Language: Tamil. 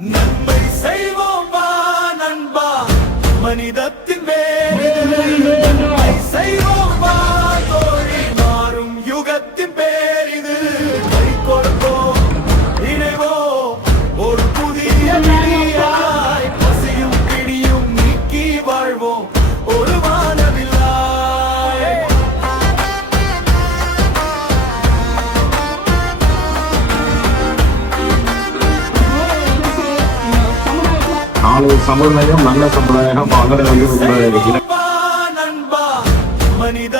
நன்மை செய்வோம் வா நண்பா, மனிதத்தின் வேறு நன்மை செய்வோம் வா தோழி, மாறும் யுகத்தின் பேர் இது. கை கொடுப்போம், இணைவோம், ஒரு புதிய விடியாய், பசியும் பிடியும் நீக்கி வாழ்வோம் ஒரு வானவில்லாய். நாளை சமுதாயம் நல்ல சமுதாயம் நண்பா, மனித